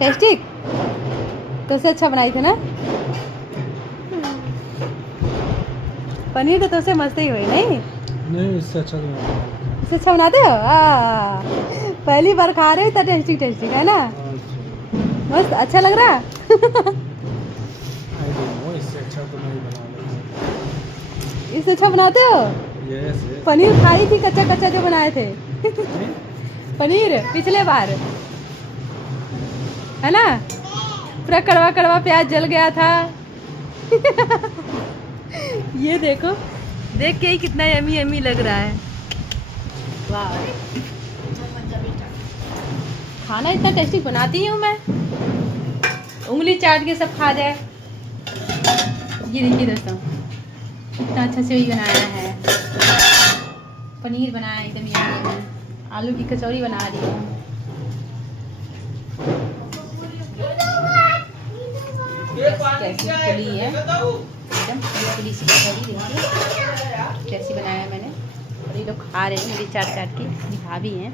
Tasty तो उससे अच्छा बनाई थी ना। पनीर तो तुमसे मस्त ही हुई नहीं। नहीं इससे अच्छा तो मैं इससे अच्छा बनाते हो। पहली बार खा रहे हो इतना टेस्टी टेस्टी है ना। मस्त अच्छा लग रहा। आई डोंट नो, इससे अच्छा तो मैं ही बना लेता इससे अच्छा बनाते हो। हूँ। Yes yes. पनीर खाई थी कच्चा कच्चा जो बनाए थे। पनीर पिछले बार है ना, पूरा कड़वा कड़वा प्याज जल गया था। ये देखो, देख के ही कितना यमी यमी लग रहा है। वाह, खाना इतना टेस्टी बनाती हूँ मैं, उंगली चाट के सब खा जाए। ये देखिए दोस्तों, कितना अच्छा से बनाया है। पनीर बनाया एकदम यमी, आलू की कचौरी बना रही हूँ। कैसी खुली है एकदम, खुली सी कचौरी देखिए कैसी बनाया मैंने। और ये लोग खा रहे हैं मेरी चाट चाट के, मेरी भाभी हैं।